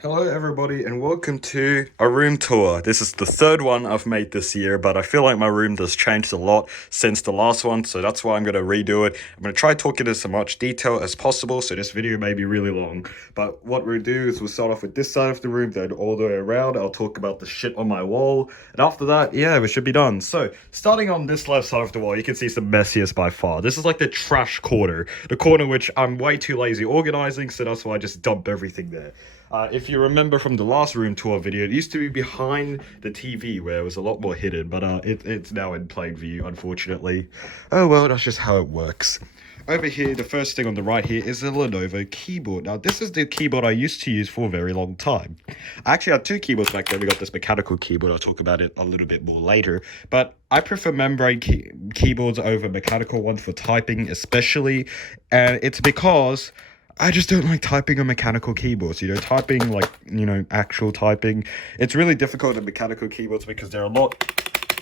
Hello, everybody, and welcome to a room tour. This is the third one I've made this year, but I feel like my room has changed a lot since the last one, so that's why I'm going to redo it. I'm going to try talking in as much detail as possible, so this video may be really long. But what we'll do is we'll start off with this side of the room, then all the way around. I'll talk about the shit on my wall, and after that, yeah, we should be done. So, starting on this left side of the wall, you can see it's the messiest by far. This is like the trash corner, the corner which I'm way too lazy organizing, so that's why I just dump everything there. If you remember from the last room tour video, it used to be behind the TV where it was a lot more hidden, but it's now in plain view, unfortunately. Oh well, that's just how it works. Over here, the first thing on the right here is a Lenovo keyboard. Now, this is the keyboard I used to use for a very long time. I actually had two keyboards back then. We got this mechanical keyboard. I'll talk about it a little bit more later. But I prefer membrane keyboards over mechanical ones for typing, especially. And it's because I just don't like typing on mechanical keyboards. Typing actual typing. It's really difficult on mechanical keyboards because they're a lot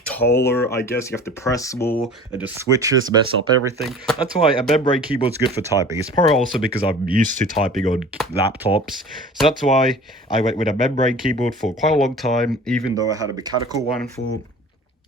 taller, I guess. You have to press more, and the switches mess up everything. That's why a membrane keyboard's good for typing. It's probably also because I'm used to typing on laptops. So that's why I went with a membrane keyboard for quite a long time, even though I had a mechanical one for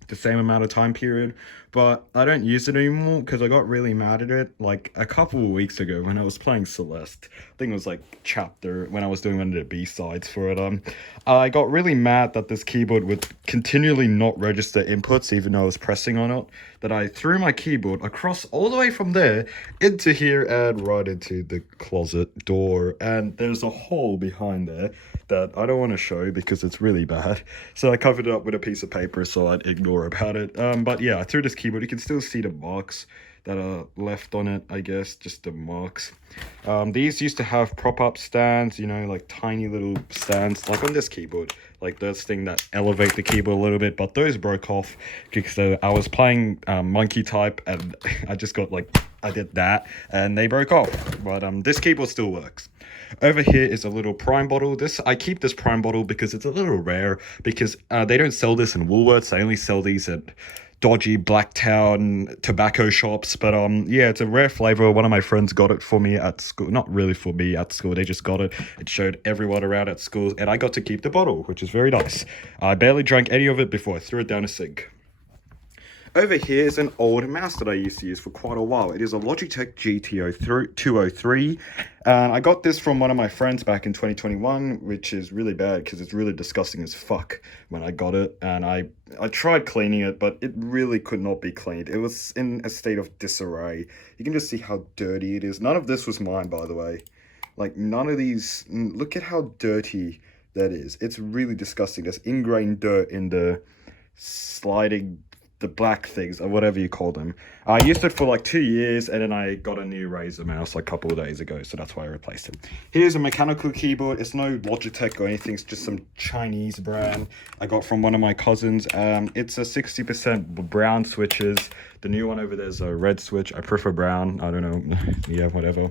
the same amount of time period. But I don't use it anymore because I got really mad at it like a couple of weeks ago when I was playing Celeste. I think it was like chapter when I was doing one of the B-sides for it. I got really mad that this keyboard would continually not register inputs even though I was pressing on it. That I threw my keyboard across all the way from there into here and right into the closet door. And there's a hole behind there that I don't want to show because it's really bad. So I covered it up with a piece of paper so I'd ignore about it. But yeah, I threw this keyboard. You can still see the marks that are left on it, I guess, just the marks. These used to have prop-up stands, like tiny little stands, like on this keyboard, like this thing that elevate the keyboard a little bit, but those broke off because I was playing monkey type and I just got I did that and they broke off. But this keyboard still works. Over here is a little prime bottle. I keep this prime bottle because it's a little rare because they don't sell this in Woolworths. They only sell these at dodgy Blacktown tobacco shops. But yeah, it's a rare flavor. One of my friends got it for me at school. Not really for me at school. They just got it. It showed everyone around at school, and I got to keep the bottle, which is very nice. I barely drank any of it before I threw it down a sink. Over here is an old mouse that I used to use for quite a while. It is a Logitech GT203, and I got this from one of my friends back in 2021, which is really bad because it's really disgusting as fuck when I got it, and I tried cleaning it, but it really could not be cleaned. It was in a state of disarray. You can just see how dirty it is. None of this was mine, by the way. Like, none of these... Look at how dirty that is. It's really disgusting. There's ingrained dirt in the sliding the black things or whatever you call them. I used it for like 2 years and then I got a new Razer mouse like a couple of days ago, so that's why I replaced it. Here's a mechanical keyboard. It's no Logitech or anything, it's just some Chinese brand I got from one of my cousins. It's a 60% brown switches. The new one over there is a red switch. I prefer brown. I don't know. Yeah, whatever.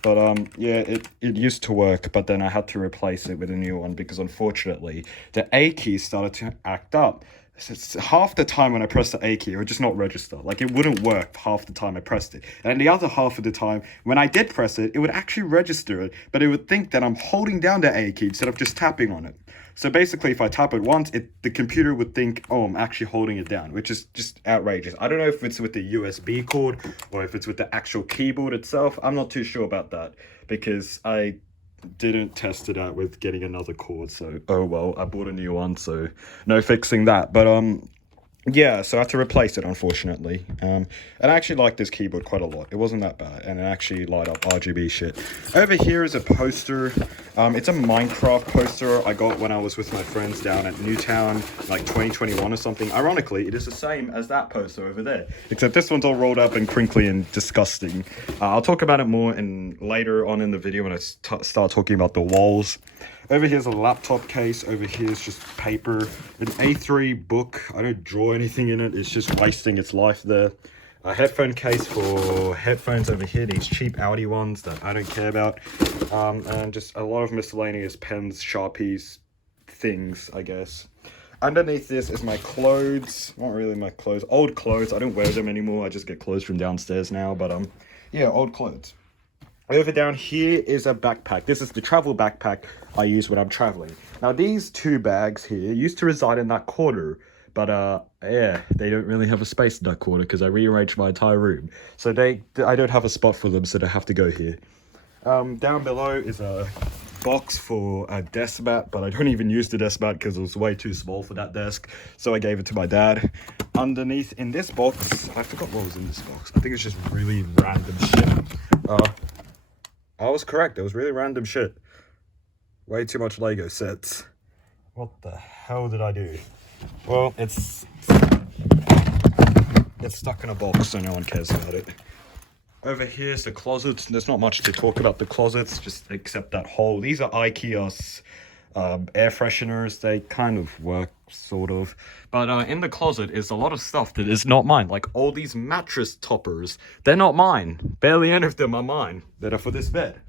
But yeah, it used to work, but then I had to replace it with a new one because unfortunately the A key started to act up. It's half the time when I pressed the A key, it would just not register. Like, it wouldn't work half the time I pressed it. And the other half of the time, when I did press it, it would actually register it, but it would think that I'm holding down the A key instead of just tapping on it. So basically, if I tap it once, the computer would think, oh, I'm actually holding it down, which is just outrageous. I don't know if it's with the USB cord or if it's with the actual keyboard itself. I'm not too sure about that because I didn't test it out with getting another cord, so oh well, I bought a new one, so no fixing that. But yeah, so I had to replace it, unfortunately. And I actually liked this keyboard quite a lot. It wasn't that bad, and it actually light up RGB shit. Over here is a poster. It's a Minecraft poster I got when I was with my friends down at Newtown, like 2021 or something. Ironically, it is the same as that poster over there, except this one's all rolled up and crinkly and disgusting. I'll talk about it more later on in the video when I start talking about the walls. Over here's a laptop case. Over here's just paper. An A3 book. I don't draw anything in it. It's just wasting its life there. A headphone case for headphones over here. These cheap Audi ones that I don't care about. And just a lot of miscellaneous pens, Sharpies, things, I guess. Underneath this is my clothes. Not really my clothes. Old clothes. I don't wear them anymore. I just get clothes from downstairs now. But yeah, old clothes. Over down here is a backpack. This is the travel backpack I use when I'm traveling. Now these two bags here used to reside in that corner, but yeah, they don't really have a space in that corner because I rearranged my entire room. So I don't have a spot for them, so they have to go here. Down below is a box for a desk mat, but I don't even use the desk mat because it was way too small for that desk, so I gave it to my dad. Underneath in this box, I forgot what was in this box. I think it's just really random shit. I was correct, it was really random shit. Way too much Lego sets. What the hell did I do? Well, it's stuck in a box, so no one cares about it. Over here is the closets. There's not much to talk about the closets, just except that hole. These are IKEA's air fresheners. They kind of work, sort of. But in the closet is a lot of stuff that is not mine. Like all these mattress toppers. They're not mine. Barely any of them are mine that are for this bed.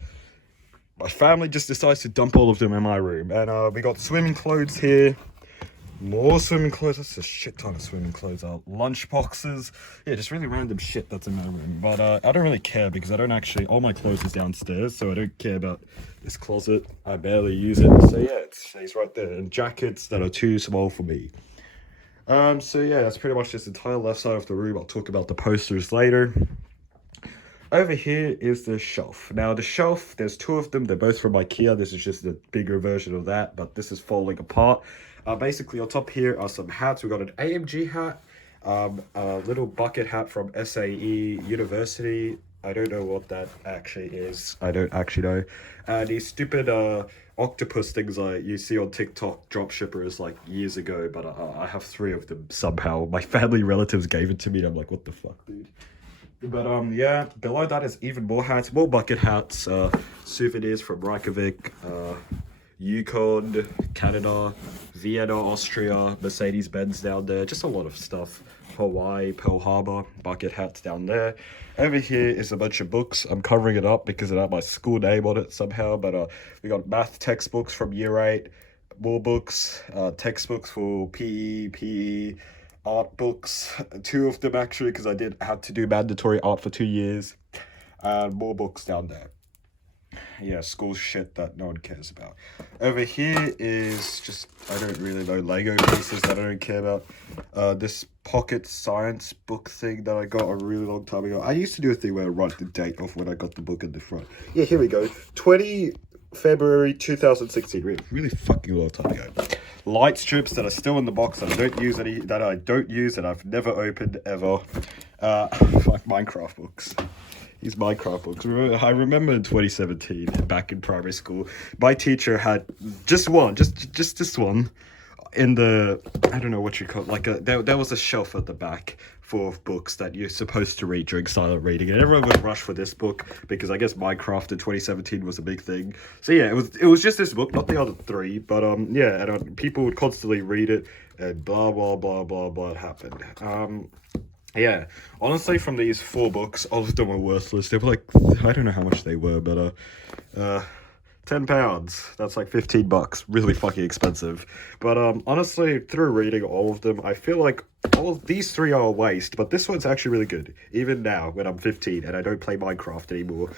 My family just decides to dump all of them in my room. And we got swimming clothes here. More swimming clothes. That's a shit ton of swimming clothes. Lunch boxes. Yeah, just really random shit that's in my room. But I don't really care because I don't actually... All my clothes is downstairs, so I don't care about this closet. I barely use it. So yeah, it stays right there. And jackets that are too small for me. So yeah, that's pretty much this entire left side of the room. I'll talk about the posters later. Over here is the shelf. Now the shelf, there's two of them. They're both from IKEA. This is just a bigger version of that, but this is falling apart. Basically on top here are some hats. We got an AMG hat, a little bucket hat from SAE University. I don't know what that actually is. I don't actually know. These stupid octopus things you see on TikTok drop shippers like years ago, but I have 3 of them somehow. My family relatives gave it to me and I'm like, what the fuck, dude? But yeah, below that is even more hats, more bucket hats, souvenirs from Reykjavik, Yukon, Canada, Vienna, Austria, Mercedes-Benz down there, just a lot of stuff. Hawaii, Pearl Harbor, bucket hats down there. Over here is a bunch of books. I'm covering it up because it had my school name on it somehow, but we got math textbooks from year 8, more books, textbooks for PE, art books, 2 of them actually, because I had to do mandatory art for 2 years, and more books down there. Yeah, school shit that no one cares about. Over here is just, I don't really know, Lego pieces that I don't care about. This pocket science book thing that I got a really long time ago. I used to do a thing where I write the date off when I got the book in the front. Yeah, here we go. 20 February 2016. Really fucking long time ago. Light strips that are still in the box that I don't use and I've never opened ever. Like Minecraft books. These Minecraft books. I remember in 2017, back in primary school, my teacher had just this one in the, I don't know what you call it, like there was a shelf at the back full of books that you're supposed to read during silent reading, and everyone would rush for this book because I guess Minecraft in 2017 was a big thing. So yeah, it was just this book, not the other 3, but yeah, and people would constantly read it, and blah blah blah blah blah happened. Yeah, honestly, from these 4 books, all of them were worthless. They were like, I don't know how much they were, but £10. That's like $15. Really fucking expensive. But honestly, through reading all of them, I feel like all of these 3 are a waste, but this one's actually really good. Even now, when I'm 15 and I don't play Minecraft anymore,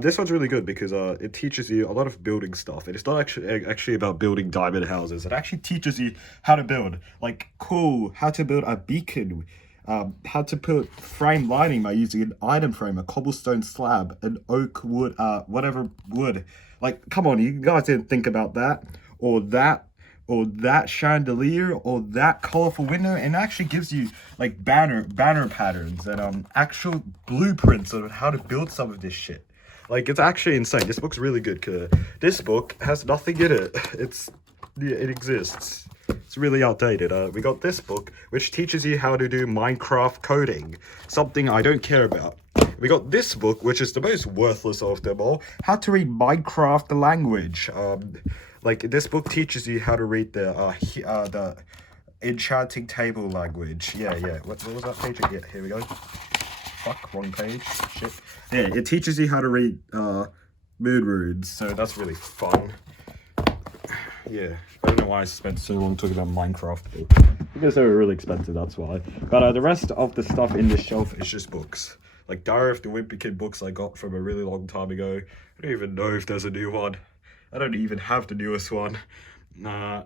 this one's really good because it teaches you a lot of building stuff. And it's not actually about building diamond houses. It actually teaches you how to build, like, cool, how to build a beacon. How to put frame lining by using an iron frame, a cobblestone slab, an oak wood, whatever wood. Like, come on, you guys didn't think about that, or that chandelier, or that colorful window, and it actually gives you like banner patterns and actual blueprints of how to build some of this shit. Like, it's actually insane. This book's really good because this book has nothing in it. It exists. It's really outdated. We got this book, which teaches you how to do Minecraft coding, something I don't care about. We got this book, which is the most worthless of them all, how to read Minecraft language. Like, this book teaches you how to read the enchanting table language. Yeah. What was that page? Yeah, here we go. Fuck, wrong page. Shit. Yeah, it teaches you how to read moon runes, so that's really fun. Yeah, I don't know why I spent so long talking about Minecraft books. Because they were really expensive, that's why. But the rest of the stuff in this shelf is just books. Like Diary of the Wimpy Kid books I got from a really long time ago. I don't even know if there's a new one. I don't even have the newest one. Nah,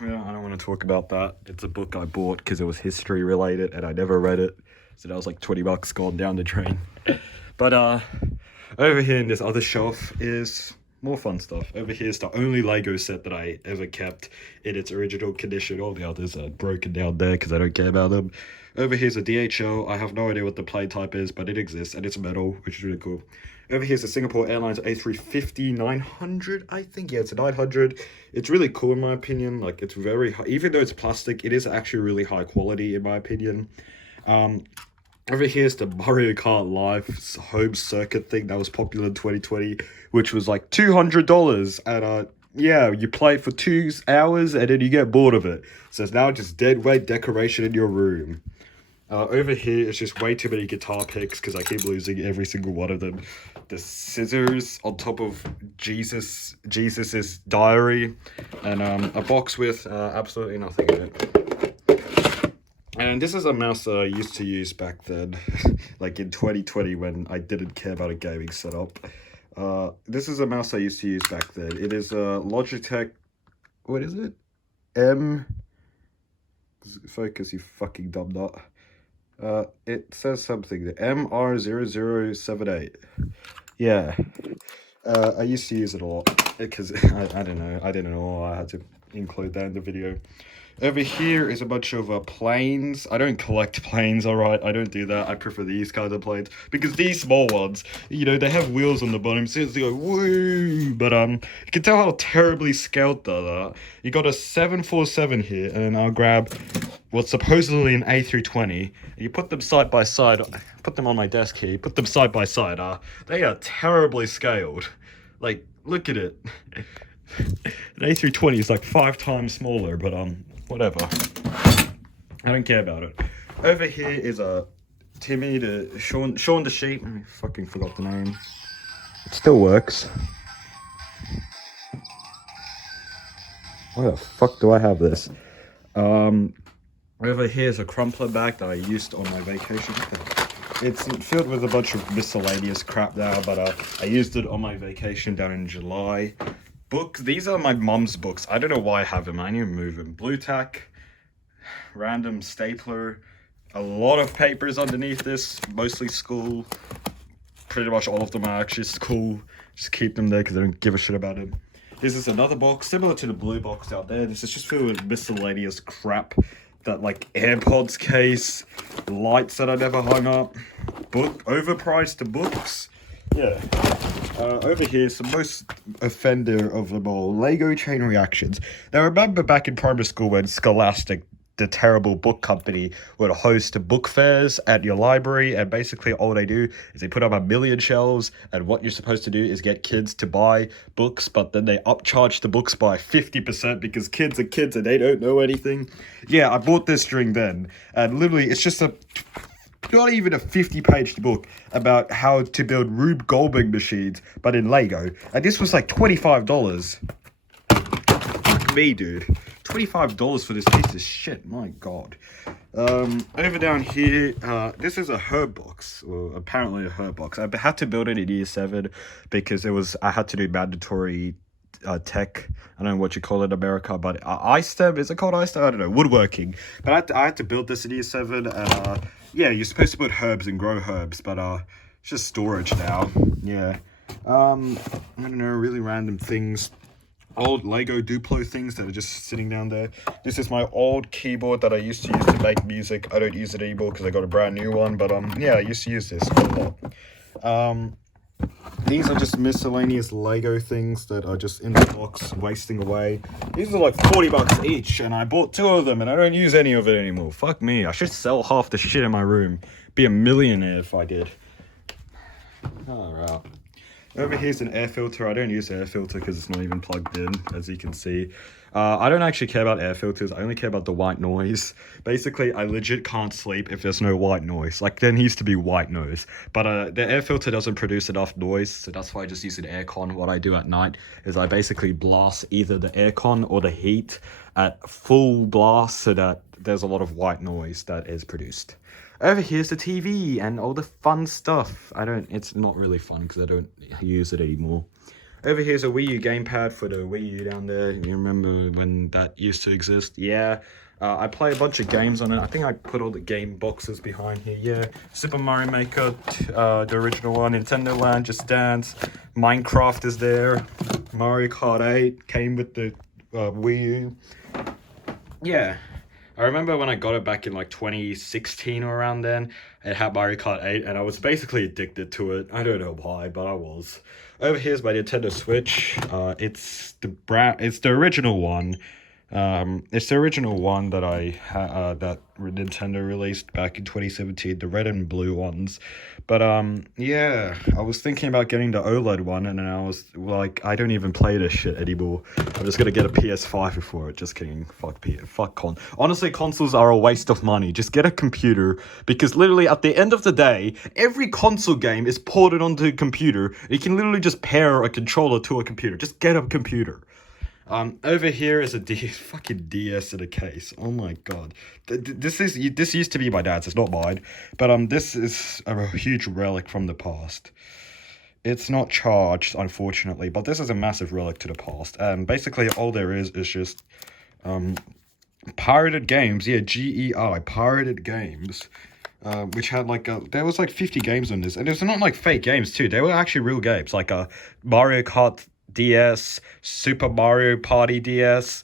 well, I don't want to talk about that. It's a book I bought because it was history related and I never read it. So that was like 20 bucks gone down the drain. But over here in this other shelf is more fun stuff. Over here is the only Lego set that I ever kept in its original condition. All the others are broken down there because I don't care about them. Over here's a DHL. I have no idea what the plane type is, but it exists and it's metal, which is really cool. Over here's a Singapore Airlines A350-900, I think. Yeah, it's a 900. It's really cool in my opinion. Like, it's very high. Even though it's plastic, it is actually really high quality in my opinion. Over here's the Mario Kart Live home circuit thing that was popular in 2020, which was like $200. And yeah, you play it for 2 hours and then you get bored of it. So it's now just dead weight decoration in your room. Over here, it's just way too many guitar picks because I keep losing every single one of them. The scissors on top of Jesus's diary, and a box with absolutely nothing in it. And this is a mouse that I used to use back then, like in 2020 when I didn't care about a gaming setup. This is a mouse I used to use back then. It is a Logitech, what is it? Focus, you fucking dumb nut. It says something, the MR0078. Yeah. I used to use it a lot because I don't know. I didn't know I had to include that in the video. Over here is a bunch of planes. I don't collect planes, alright? I don't do that. I prefer these kinds of planes. Because these small ones, you know, they have wheels on the bottom, so they go, woo! But, you can tell how terribly scaled they are. You got a 747 here, and I'll grab what's supposedly an A320. You put them side by side. Put them on my desk here. You put them side by side. They are terribly scaled. Like, look at it. An A320 is like 5 times smaller, but whatever. I don't care about it. Over here is Timmy the Shaun the Sheep. I fucking forgot the name. It still works. Why the fuck do I have this? Over here is a crumpler bag that I used on my vacation. It's filled with a bunch of miscellaneous crap now, but I used it on my vacation down in July. Books, these are my mum's books. I don't know why I have them. I need to move them. Blue tack, random stapler, a lot of papers underneath this, mostly school. Pretty much all of them are actually school. Just keep them there because I don't give a shit about them. This is another box, similar to the blue box out there. This is just filled with miscellaneous crap. That, like, AirPods case, lights that I never hung up, overpriced books. Yeah. Over here is the most offender of them all, Lego Chain Reactions. Now, remember back in primary school when Scholastic, the terrible book company, would host book fairs at your library, and basically all they do is they put up 1,000,000 shelves, and what you're supposed to do is get kids to buy books, but then they upcharge the books by 50% because kids are kids and they don't know anything. Yeah, I bought this during then, and literally it's just not even a 50-page book about how to build Rube Goldberg machines, but in Lego. And this was like $25. Fuck me, dude. $25 for this piece of shit. My God. Over down here, this is a herb box. Well, apparently a herb box. I had to build it in year 7 because I had to do mandatory tech. I don't know what you call it in America, but iSTEM, is it called iSTEM? I don't know, woodworking. But I had to build this in year 7, and yeah, you're supposed to put herbs and grow herbs, but it's just storage now. Yeah. I don't know, really random things. Old Lego Duplo things that are just sitting down there. This is my old keyboard that I used to use to make music. I don't use it anymore because I got a brand new one, but yeah, I used to use this a lot. These are just miscellaneous Lego things that are just in the box, wasting away. These are like 40 bucks each, and I bought 2 of them, and I don't use any of it anymore. Fuck me, I should sell half the shit in my room. Be a millionaire if I did. Alright. Over here's an air filter. I don't use air filter because it's not even plugged in, as you can see. I don't actually care about air filters. I only care about the white noise. Basically, I legit can't sleep if there's no white noise. Like, there needs to be white noise. But the air filter doesn't produce enough noise, so that's why I just use an aircon. What I do at night is I basically blast either the aircon or the heat at full blast so that there's a lot of white noise that is produced. Over here's the TV and all the fun stuff. It's not really fun because I don't use it anymore. Over here's a Wii U gamepad for the Wii U down there. You remember when that used to exist? Yeah. I play a bunch of games on it. I think I put all the game boxes behind here. Yeah. Super Mario Maker, the original one. Nintendo Land, Just Dance. Minecraft is there. Mario Kart 8 came with the Wii U. Yeah. I remember when I got it back in like 2016 or around then, it had Mario Kart 8 and I was basically addicted to it. I don't know why, but I was. Over here's my Nintendo Switch. It's the original one. It's the original one that that Nintendo released back in 2017, the red and blue ones. But yeah, I was thinking about getting the OLED one, and then I was like, I don't even play this shit anymore. I'm just gonna get a PS5 before it. Just kidding. Honestly, consoles are a waste of money. Just get a computer, because literally at the end of the day, every console game is ported onto a computer. You can literally just pair a controller to a computer. Just get a computer. Over here is a fucking DS in a case. Oh my god, this used to be my dad's. It's not mine, but this is a huge relic from the past. It's not charged, unfortunately, but this is a massive relic to the past. And basically, all there is just pirated games. Yeah, GEI, pirated games. Which had there was like 50 games on this, and it's not like fake games too. They were actually real games, like Mario Kart DS, Super Mario Party DS,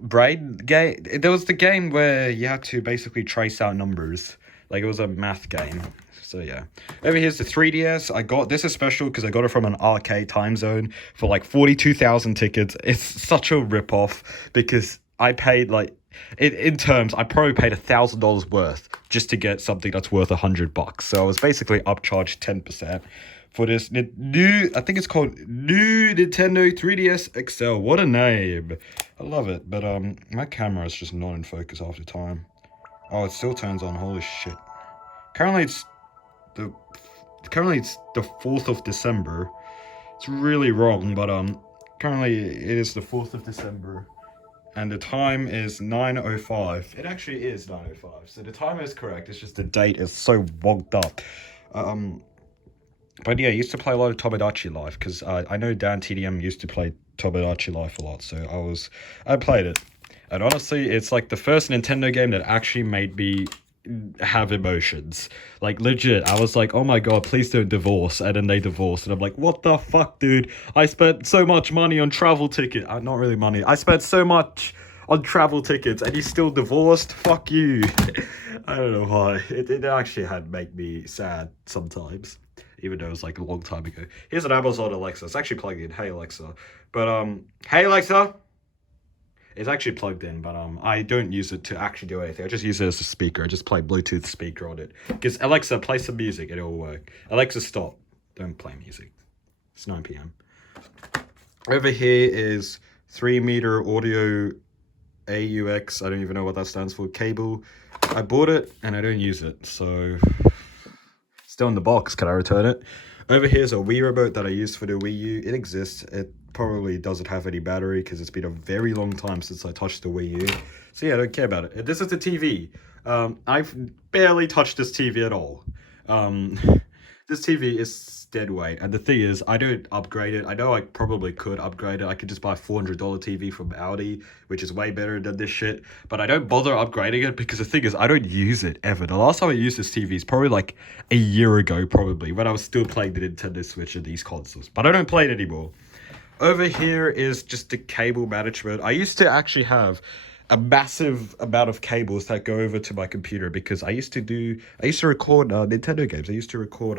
Brain game. There was the game where you had to basically trace out numbers, like it was a math game. So yeah, over here's the 3DS. This is special because I got it from an arcade time zone for like 42,000 tickets. It's such a rip-off because I paid like in terms, I probably paid $1,000 worth just to get something that's worth $100. So I was basically upcharged 10% for this new, I think it's called New Nintendo 3DS XL. What a name. I love it, but my camera is just not in focus half the time. Oh, it still turns on. Holy shit. Currently it's the 4th of December. It's really wrong, but currently it is the 4th of December. And the time is 9:05. It actually is 9:05. So the time is correct. It's just the date is so wonked up. But yeah, I used to play a lot of Tomodachi Life because I know Dan TDM used to play Tomodachi Life a lot. So I played it. And honestly, it's like the first Nintendo game that actually made me have emotions. Like legit, I was like, oh my god, please don't divorce. And then they divorced, and I'm like, what the fuck, dude? I spent so much money on travel tickets. Not really money. I spent so much on travel tickets, and he's still divorced. Fuck you. I don't know why. It actually had make me sad sometimes, even though it was like a long time ago. Here's an Amazon Alexa. It's actually plugged in. Hey Alexa. But hey Alexa. It's actually plugged in, but I don't use it to actually do anything. I just use it as a speaker. I just play Bluetooth speaker on it. Because Alexa, play some music, and it will work. Alexa, stop. Don't play music. It's 9 p.m. Over here is 3-meter audio AUX. I don't even know what that stands for. Cable. I bought it, and I don't use it. So, still in the box. Can I return it? Over here is a Wii remote that I used for the Wii U. It exists. It probably doesn't have any battery because it's been a very long time since I touched the Wii U. So yeah, I don't care about it. This is the TV. I've barely touched this TV at all. This TV is dead weight, and the thing is, I don't upgrade it. I know I probably could upgrade it. I could just buy a $400 TV from Audi, which is way better than this shit, but I don't bother upgrading it because the thing is, I don't use it ever. The last time I used this TV is probably like a year ago, probably, when I was still playing the Nintendo Switch and these consoles, but I don't play it anymore. Over here is just the cable management. I used to actually have a massive amount of cables that go over to my computer because I used to record Nintendo games. I used to record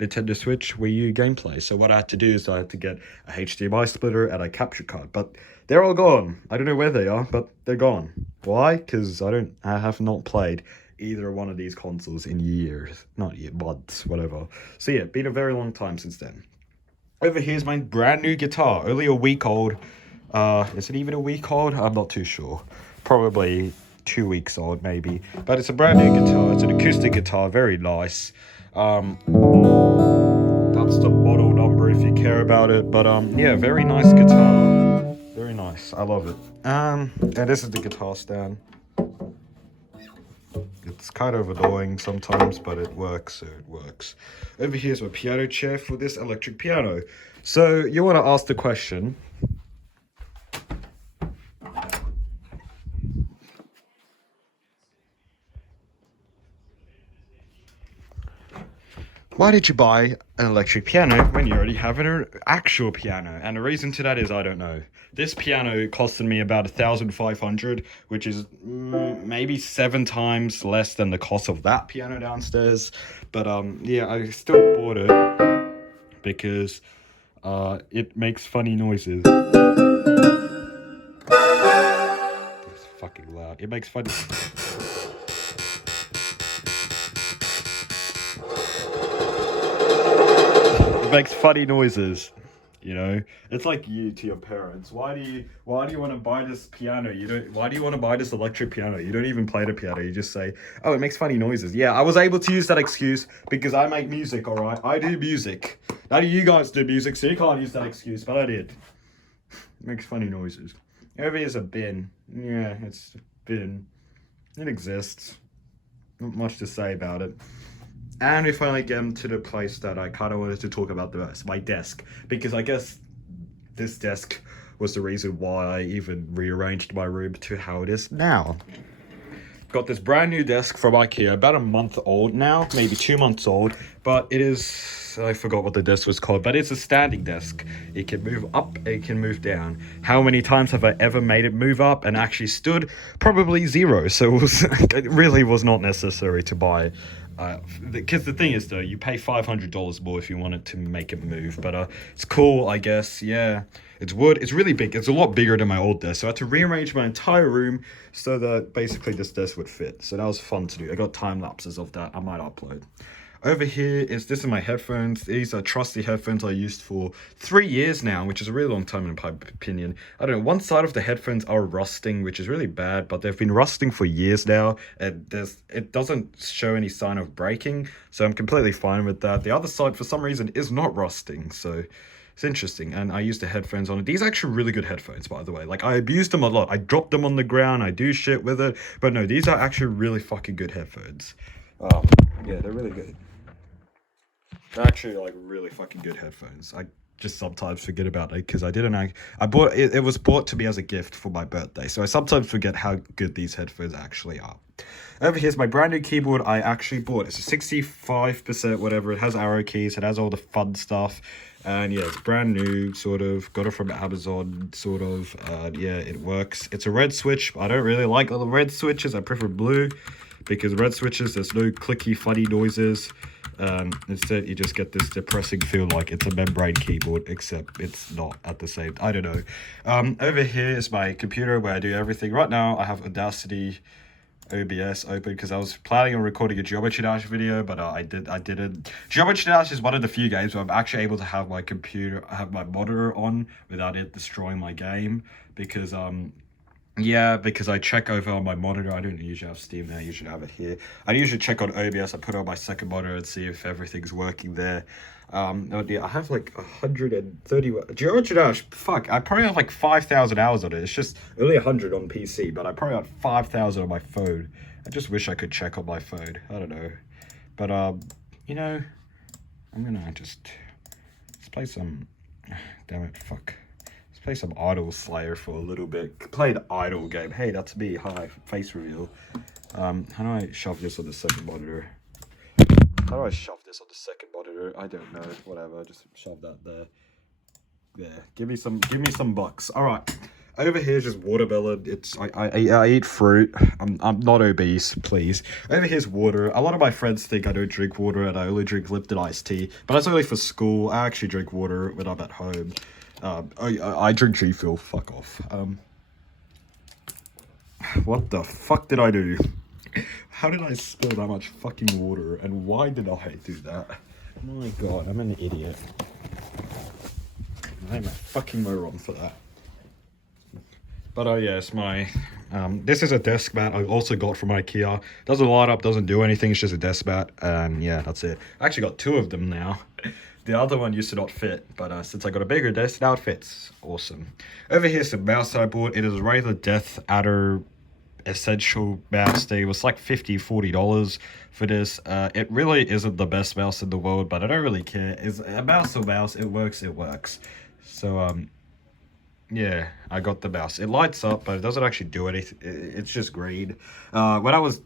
Nintendo Switch Wii U gameplay. So what I had to do is I had to get a HDMI splitter and a capture card, but they're all gone. I don't know where they are, but they're gone. Why? Because I have not played either one of these consoles in years, not years, months, whatever. So yeah, been a very long time since then. Over here's my brand new guitar, only a week old. Is it even a week old? I'm not too sure. Probably 2 weeks old, maybe. But it's a brand new guitar. It's an acoustic guitar, very nice. That's the model number if you care about it. But yeah, very nice guitar. Very nice. I love it. And this is the guitar stand. It's kind of annoying sometimes, but it works, so it works. Over here's my piano chair for this electric piano. So you want to ask the question, why did you buy an electric piano when you already have an actual piano? And the reason to that is I don't know. This piano costed me about 1,500, which is maybe 7 times less than the cost of that piano downstairs. But yeah, I still bought it because it makes funny noises. It's fucking loud. It makes funny. It makes funny noises, you know. It's like you to your parents. Why do you want to buy this piano? Why do you want to buy this electric piano? You don't even play the piano. You just say, oh, it makes funny noises. Yeah, I was able to use that excuse because I make music, all right? I do music. None of you guys do music, so you can't use that excuse, but I did. It makes funny noises. Over here's a bin. Yeah, it's a bin. It exists. Not much to say about it. And we finally get to the place that I kind of wanted to talk about the most, my desk. Because I guess this desk was the reason why I even rearranged my room to how it is now. Got this brand new desk from IKEA, about a month old now, maybe 2 months old. But it is, I forgot what the desk was called, but it's a standing desk. It can move up, it can move down. How many times have I ever made it move up and actually stood? Probably 0. So it really was not necessary to buy. Because the thing is, though, you pay $500 more if you want it to make it move. But it's cool, I guess. Yeah, it's wood. It's really big. It's a lot bigger than my old desk. So I had to rearrange my entire room so that basically this desk would fit. So that was fun to do. I got time lapses of that. I might upload. Over here this is my headphones. These are trusty headphones I used for 3 years now, which is a really long time in my opinion. I don't know, one side of the headphones are rusting, which is really bad, but they've been rusting for years now, and it doesn't show any sign of breaking, so I'm completely fine with that. The other side, for some reason, is not rusting, so it's interesting. And I use the headphones on it. These are actually really good headphones, by the way. Like, I abuse them a lot. I drop them on the ground, I do shit with it, but no, these are actually really fucking good headphones. Yeah, they're really good. They're actually like really fucking good headphones. I just sometimes forget about it because I bought it. It was bought to me as a gift for my birthday, so I sometimes forget how good these headphones actually are. Over here's my brand new keyboard I actually bought. It's a 65% whatever. It has arrow keys. It has all the fun stuff. And yeah, it's brand new, sort of. Got it from Amazon, sort of. Yeah, it works. It's a red switch. I don't really like the red switches. I prefer blue because red switches, there's no clicky, funny noises. Instead, you just get this depressing feel like it's a membrane keyboard, except it's not at the same. I don't know. Over here is my computer where I do everything. Right now, I have Audacity, OBS open because I was planning on recording a Geometry Dash video, but I didn't. Geometry Dash is one of the few games where I'm actually able to have my my monitor on without it destroying my game because yeah, because I check over on my monitor. I don't usually have Steam there. I usually have it here. I usually check on OBS. I put it on my second monitor and see if everything's working there. Oh dear, I have like 130. Geometry Dash, fuck, I probably have like 5,000 hours on it. It's just only 100 on PC, but I probably have 5,000 on my phone. I just wish I could check on my phone. I don't know. But, you know, I'm gonna just, let's play some, damn it, fuck. Play some Idol Slayer for a little bit. Play the Idol game. Hey, that's me. Hi, face reveal. How do I shove this on the second monitor? How do I shove this on the second monitor? I don't know. Whatever. Just shove that there. There. Give me some bucks. All right. Over here is just watermelon. I eat fruit. I'm not obese, please. Over here's water. A lot of my friends think I don't drink water and I only drink Lipton iced tea, but that's only for school. I actually drink water when I'm at home. I drink G Fuel. Fuck off. What the fuck did I do? How did I spill that much fucking water? And why did I do that? Oh my god, I'm an idiot. I'm a fucking moron for that. But yes, my this is a desk mat I also got from IKEA. Doesn't light up, doesn't do anything. It's just a desk mat, and yeah, that's it. I actually got 2 of them now. The other one used to not fit, but since I got a bigger desk, now it fits. Awesome. Over here's the mouse I bought. It is a regular Death Adder essential mouse thing. It was like $40 for this. It really isn't the best mouse in the world, but I don't really care. It's a mouse or mouse. It works. It works. So yeah, I got the mouse. It lights up, but it doesn't actually do anything. It's just green. When I was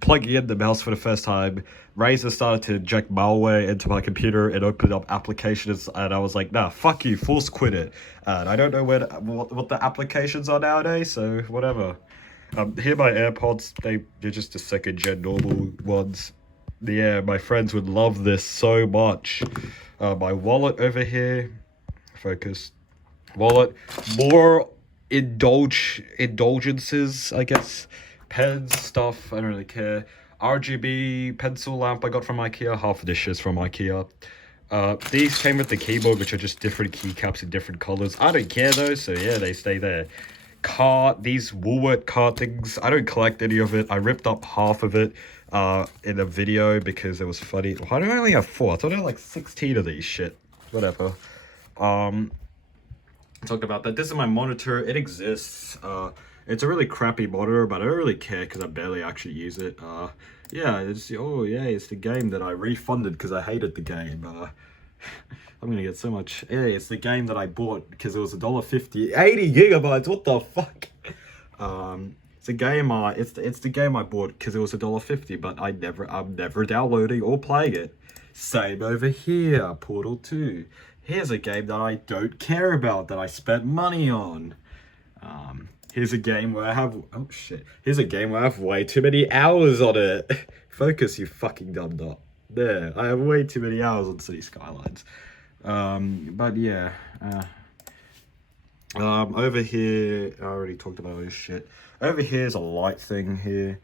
plugging in the mouse for the first time, Razer started to inject malware into my computer and open up applications, and I was like, nah, fuck you, force quit it. And I don't know what the applications are nowadays, so whatever. Here my AirPods, they're just the second gen normal ones. Yeah, my friends would love this so much. My wallet over here, focus. Wallet, more indulgences, I guess. Pens, stuff, I don't really care. RGB pencil lamp I got from IKEA, half of this is from IKEA. These came with the keyboard, which are just different keycaps in different colors. I don't care though, so yeah, they stay there. These Woolworth card things, I don't collect any of it. I ripped up half of it in a video because it was funny. Why do I only have 4? I thought I had like 16 of these shit. Whatever. Talk about that. This is my monitor. It exists. It's a really crappy monitor, but I don't really care because I barely actually use it. Yeah, it's the game that I refunded because I hated the game. I'm gonna get so much. Yeah, it's the game that I bought because it was $1.50. 80 gigabytes. What the fuck? It's a game. It's the game I bought because it was $1.50, but I'm never downloading or playing it. Same over here. Portal 2. Here's a game that I don't care about, that I spent money on. Here's a game where I have... Oh, shit. Here's a game where I have way too many hours on it. Focus, you fucking dumb dot. There. I have way too many hours on City Skylines. But yeah. Over here... I already talked about all this shit. Over here's a light thing here.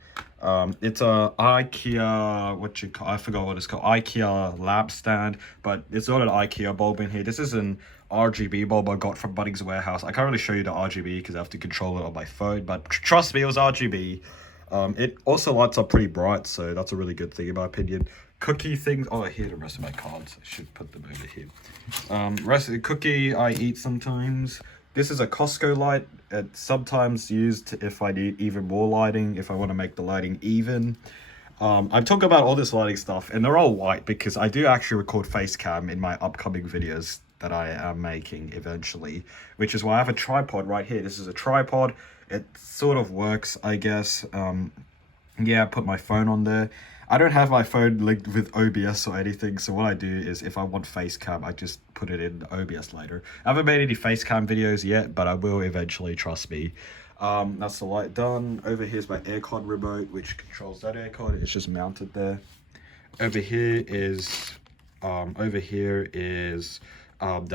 It's a IKEA, I forgot what it's called, IKEA lamp stand, but it's not an IKEA bulb in here. This is an RGB bulb I got from Bunnings Warehouse. I can't really show you the RGB because I have to control it on my phone, but trust me, it was RGB. It also lights up pretty bright, so that's a really good thing in my opinion. Cookie things, oh, here the rest of my cards. I should put them over here. Rest of the cookie I eat sometimes. This is a Costco light. It's sometimes used if I need even more lighting, if I want to make the lighting even. I'm talking about all this lighting stuff, and they're all white because I do actually record face cam in my upcoming videos that I am making eventually, which is why I have a tripod right here. This is a tripod. It sort of works, I guess. Yeah, I put my phone on there. I don't have my phone linked with OBS or anything, so what I do is if I want face cam, I just put it in OBS later. I haven't made any face cam videos yet, but I will eventually, trust me. That's the light done. Over here's my aircon remote, which controls that aircon. It's just mounted there. Over here is the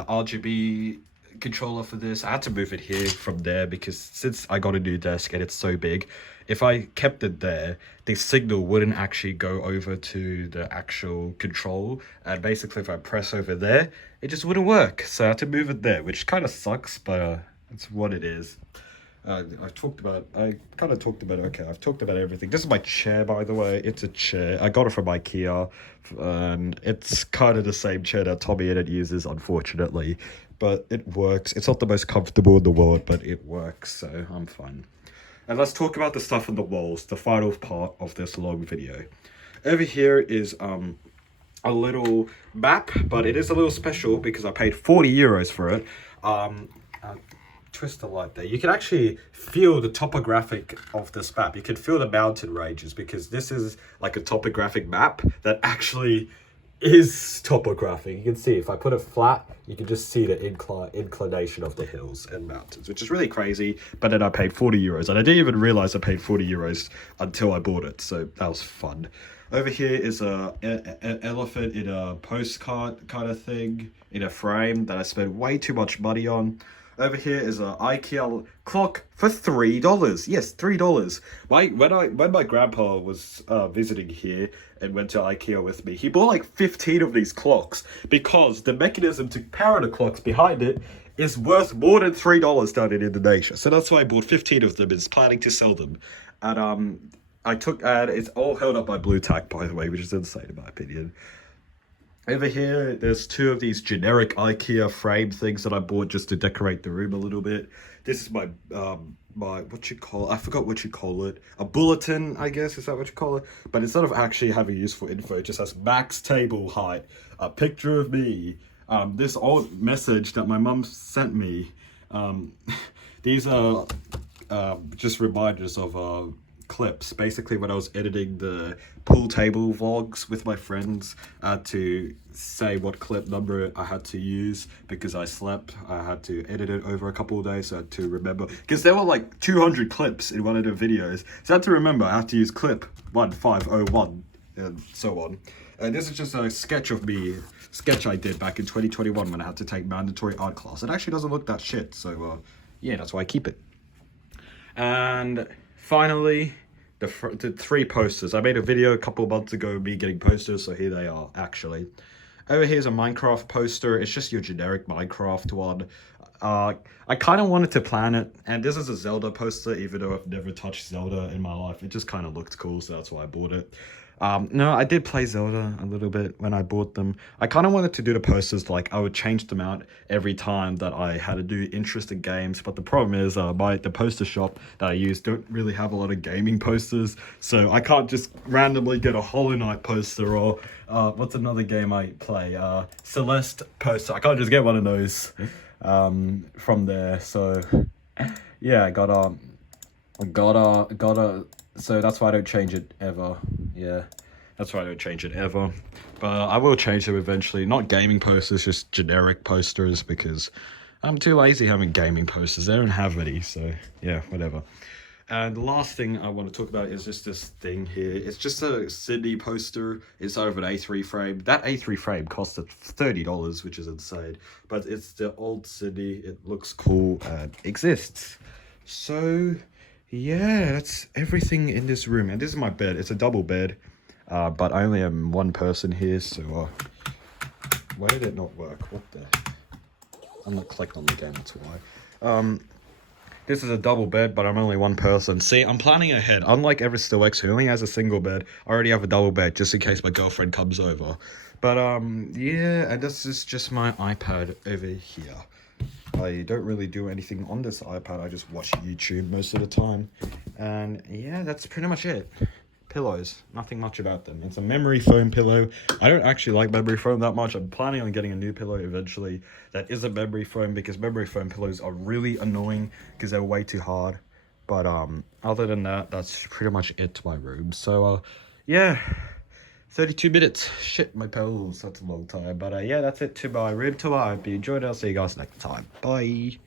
RGB controller for this. I had to move it here from there because since I got a new desk and it's so big, if I kept it there, the signal wouldn't actually go over to the actual control, and basically if I press over there, it just wouldn't work. So I had to move it there, which kind of sucks, but it's what it is. I've talked about everything. This is my chair, by the way. It's a chair. I got it from IKEA, and it's kind of the same chair that Tommy Edit uses, unfortunately. But it works. It's not the most comfortable in the world, but it works, so I'm fine. And let's talk about the stuff on the walls, the final part of this long video. Over here is a little map, but it is a little special because I paid 40 euros for it. Twist the light there. You can actually feel the topographic of this map. You can feel the mountain ranges because this is like a topographic map that actually is topographic. You can see if I put it flat, you can just see the inclination of the hills and mountains, which is really crazy. But then I paid 40 euros, and I didn't even realize I paid 40 euros until I bought it, so that was fun. Over here is an elephant in a postcard kind of thing, in a frame that I spent way too much money on. Over here is an IKEA clock for $3. Yes, $3. When my grandpa was visiting here and went to IKEA with me, he bought like 15 of these clocks because the mechanism to power the clocks behind it is worth more than $3 down in Indonesia. So that's why I bought 15 of them and is planning to sell them. And it's all held up by blue tack, by the way, which is insane in my opinion. Over here, there's 2 of these generic IKEA frame things that I bought just to decorate the room a little bit. This is my what you call, I forgot what you call it, a bulletin, I guess, is that what you call it? But instead of actually having useful info, it just has max table height, a picture of me, this old message that my mum sent me. These are just reminders of clips. Basically, when I was editing the pool table vlogs with my friends, to say what clip number I had to use because I slept. I had to edit it over a couple of days, so I had to remember, because there were like 200 clips in one of the videos, so I had to remember I have to use clip 1501 and so on. And this is just a sketch I did back in 2021 when I had to take mandatory art class. It actually doesn't look that shit, so yeah, that's why I keep it. And finally, the three posters. I made a video a couple of months ago of me getting posters, so here they are, actually. Over here's a Minecraft poster. It's just your generic Minecraft one. I kind of wanted to plan it, and this is a Zelda poster, even though I've never touched Zelda in my life. It just kind of looked cool, so that's why I bought it. No, I did play Zelda a little bit when I bought them. I kind of wanted to do the posters, like I would change them out every time that I had to do interesting games, but the problem is the poster shop that I use don't really have a lot of gaming posters, so I can't just randomly get a Hollow Knight poster or what's another game I play? Celeste poster. I can't just get one of those from there, so yeah, gotta, so that's why I don't change it ever. Yeah, that's why I don't change it ever. But I will change them eventually. Not gaming posters, just generic posters, because I'm too lazy having gaming posters. They don't have any, so yeah, whatever. And the last thing I want to talk about is just this thing here. It's just a Sydney poster inside of an A3 frame. That A3 frame costed $30, which is insane. But it's the old Sydney. It looks cool and exists. So yeah, that's everything in this room. And this is my bed. It's a double bed, but I only am one person here, so why did it not work? What the? I'm not clicked on the game, that's why. This is a double bed, but I'm only one person. See, I'm planning ahead. Unlike Everest Still X, who only has a single bed, I already have a double bed just in case my girlfriend comes over. But yeah, and this is just my iPad over here. I don't really do anything on this iPad. I just watch YouTube most of the time. And yeah, that's pretty much it. Pillows. Nothing much about them. It's a memory foam pillow. I don't actually like memory foam that much. I'm planning on getting a new pillow eventually that isn't memory foam, because memory foam pillows are really annoying because they're way too hard. But other than that, that's pretty much it to my room. So yeah, 32 minutes. Shit, my pals, that's a long time. But yeah, that's it to my room tour. I hope you enjoyed it. I'll see you guys next time. Bye.